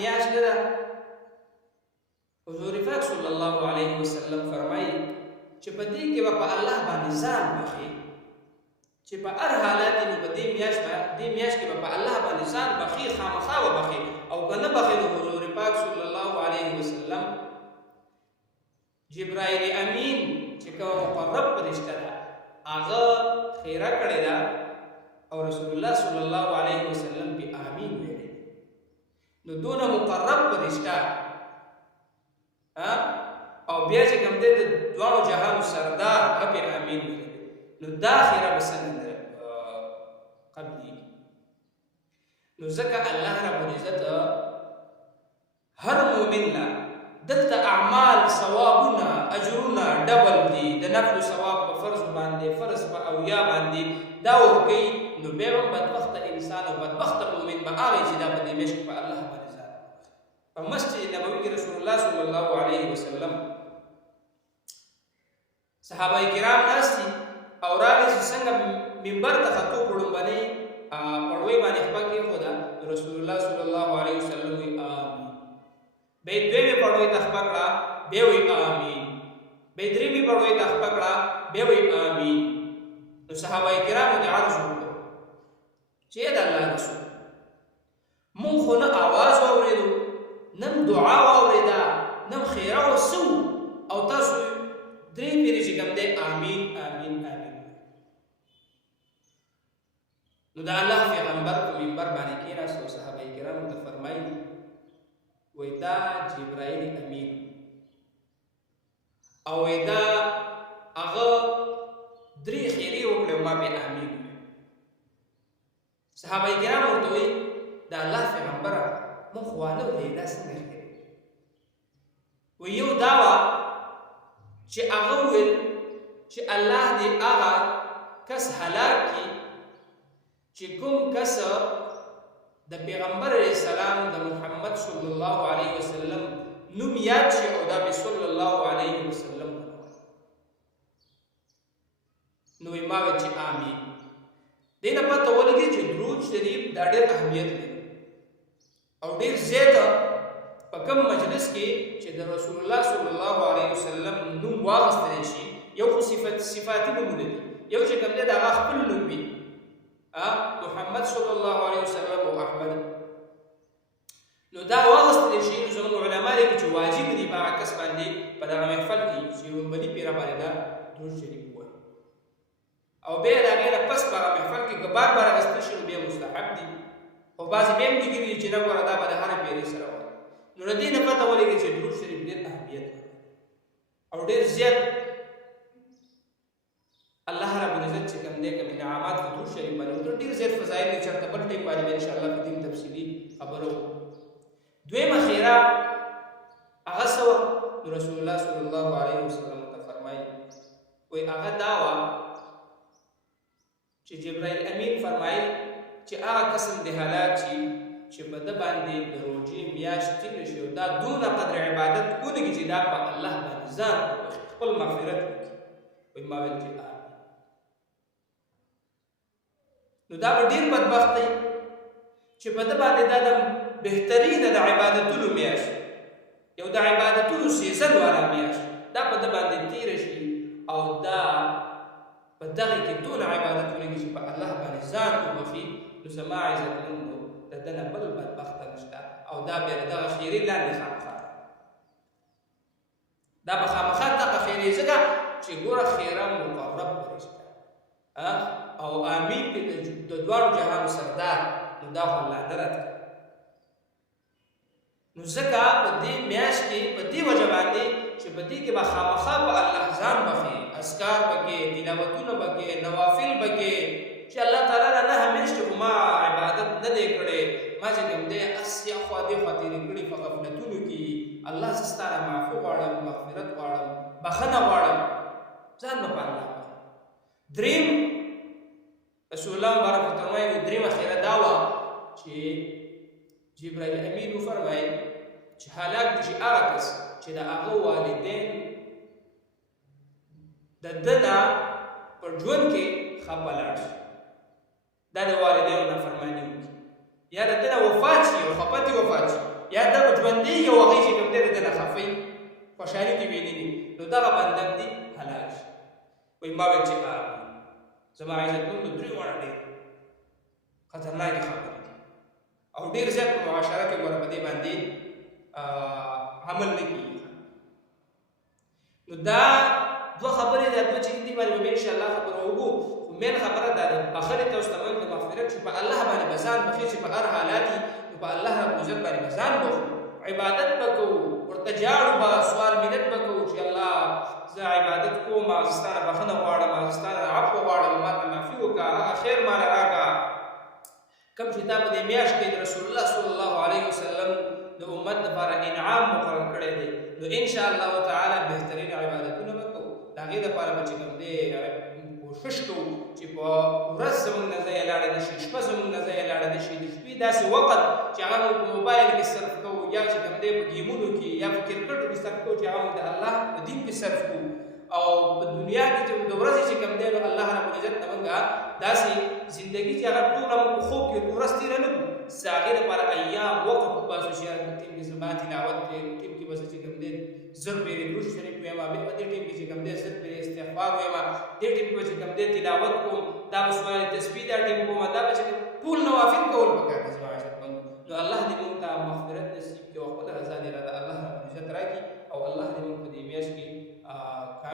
میاشت ده حضور پاک صلی الله علیه وسلم فرمایي چې په دې کې به په الله باندې ځان بخي چې په هر حالات نو په دې میاشت کې به په الله باندې ځان بخي خامخا و بخي او کنه بخي نو حضور پاک صلی الله علیه وسلم جبرائیل امین چې کوم مقرب فرشته ده هغه خیره کړی ده او رسول الله صلی الله علیه وسلم به امین ویلي نو دونه مقرب فرشته او بیا چې کوم دې د دوه جهان سردار ابي امين نو داخره بسند قبلي نو ځکه الله رب العزت هر مؤمن لا دلته اعمال ثوابنا اجرنا ډبل دي د نفل ثواب په فرض باندې فرض په اویا باندې دا ورکی نو به بدبخت انسان او بدبخت مؤمن به هغه چې دا په دې مشک په الله باندې ځان په مسجد نبوي کې رسول الله صلی الله علیه وسلم صحابه کرام ناسي او راغلي چې څنګه منبر ته خطو پړم باندې پړوي باندې خپل کې خدا رسول الله صلی الله علیه وسلم وی امين به دوی پړوي ته خپل به وی امين به درې می پړوي ته خپل به وی امين نو صحابه کرام دې عرض وکړو چې دا الله رسول مونږ خو نه आवाज اوریدو نم دعا اوریدا نم خیره وسو او تاسو درې پیری چې کوم دی امين امين امين نو دا الله پیغمبر په منبر باندې کې راځو صحابه کرام ته فرمایي وای دا جبرائیل امین او دا هغه درې خیری وکړو ما به امين صحابه کرام ورته وای دا الله پیغمبر مخ وانه دی دا څنګه کوي و یو داوا چې هغه ویل چې الله دې هغه کس هلاک کی چې کوم کس د پیغمبر اسلام د محمد صلی الله علیه وسلم نوم یاد شي او دا به صلی الله علیه وسلم نو ما وی چې امين دینه پته ولګي چې درود شریف دا ډېر اهمیت لري او ډېر زیاته په کوم مجلس کې چې د رسول الله صلی الله علیه وسلم نوم واغستل شي یو خو صفاتي نومونه دي یو چې کوم دی د هغه خپل نوم وي محمد صلی الله علیه وسلم او احمد نو دا واغستل شي نو زموږ علما دي چې واجب دي په کس باندې په دغه محفل کې چې ومني پیرا باندې دا درود شریف وایي او به دا غیر پس په محفل کې بار بار غستل شي به مستحب دي او بعضی به هم دي چې دا ورته به هر پیری سره وایي نو ردی نه پته ولګي چې درود شریف ډېر اهمیت او ډېر زیات الله رب العزت چې کوم دې کوم انعامات په درود شریف باندې ډېر زیات فضایل چې چرته بل ټیم باندې ان شاء الله په دې تفصیلی خبرو دویمه خیره هغه سو رسول الله صلی الله علیه وسلم ته فرمایي وای هغه داوا چې جبرائیل امین فرمایي چې هغه قسم د حالات چې په د باندې د روزي میاشت تیر شي او دا دونه قدر عبادت کوي چې دا په الله باندې ځان خپل مغفرت وي ما ویل چې نو دا ډیر بدبخت دی چې په د باندې دا د بهترین د عبادتونو میاشت یو د عبادتونو سیزن والا میاشت دا په د باندې تیر شي او دا په دغه کې دونه عبادتونه چې په الله باندې ځان وبخي نو سما عزت منو دنه بل بدبخت نشته او دا به دغه خیری لاندې خامخا دا به خامخا دغه خیری ځکه چې ګوره خیره مقرب فرشته او امین په د دوه جهان سردار نو دا الله درته نو ځکه په دې میاشت کې په دې وجه باندې چې په دې کې به خامخا په الله ځان بخي اذکار بکې تلاوتونه بکې نوافل بکې چې الله تعالی نه همیشه ما عبادت نه دی کړې ما چې کوم دې اسیا خو دې خاطر کړې په غفلتونو کې الله ستاره معفو غواړم مغفرت غواړم بخنه غواړم ځان په الله دریم رسول الله مبارک فرمایي دریم اخیره داوا چې جبرائیل امین فرمایي چې هلاک دي هغه کس چې د هغه والدین د دنا پر ژوند کې خپلاړ دا د والدینو نافرمانی وکړي یا د دنا وفات شي او خپتي وفات شي یا خوشحالي کې ویني دي نو دغه بنده دي هلاک شي وایي ما ویل چې آمین زما عزتمندو درې واړه ډېر خطرناکې خبرې دي او ډېر زیات په معاشره کې ګوره په دې باندې عمل نه کېږي نو دا دوه خبرې دا دوه چې دي باندې به انشاءالله خبره وکړو خو مین خبره دا ده بخښنې ته اوس تمن د مغفرت چې په الله باندې به ځان بخښي چې په هر حالات نو په الله رب العزت باندې به ځان بخښو عبادت به کوو ورته جاړو به سوال منت به کوو چې الله زه عبادت کوم زه ستا نه بخښنه غواړم زه ستا نه عفو غواړم ما ته معافي وکړه هغه خیر ماله راکړه کوم چې تا په دې میاشت کې د رسول الله صلی الله علیه وسلم د امت لپاره انعام مقرر کړی دی نو انشاءالله تعالی بهترین عبادتونه به کوو د هغې لپاره به چې کوم دی کوشش کوو چې په ورځ زموږ نه ځایه لاړه نه شي شپه زموږ نه ځایه لاړه نه شي د شپې داسې وخت چې هغه موږ په موبایل کې صرف کوو یا چې کوم دی په ګیمونو کې یا په کرکټو کې صرف کوو چې هغه موږ د الله په دین کې صرف کوو او په دنیا کې چې د ورځې چې کوم دی نو الله رب العزت ته موږ داسې زندګي چې هغه ټوله موږ په خوب کې ورځ تېره نه کړو زه هغې لپاره ایام وقف وباسو چې یاره په ټیم کې زما تلاوت دی ټیم کې به زه چې کوم دی زر پېرې درود شریف ویم بیا په دې ټیم کې چې کوم دی زر پېرې استغفار ویم دې ټیم کې به چې کوم دی تلاوت کوم دا به سوال تسبیح دا ټیم کوم دا به چې ټول نوافل کول پکار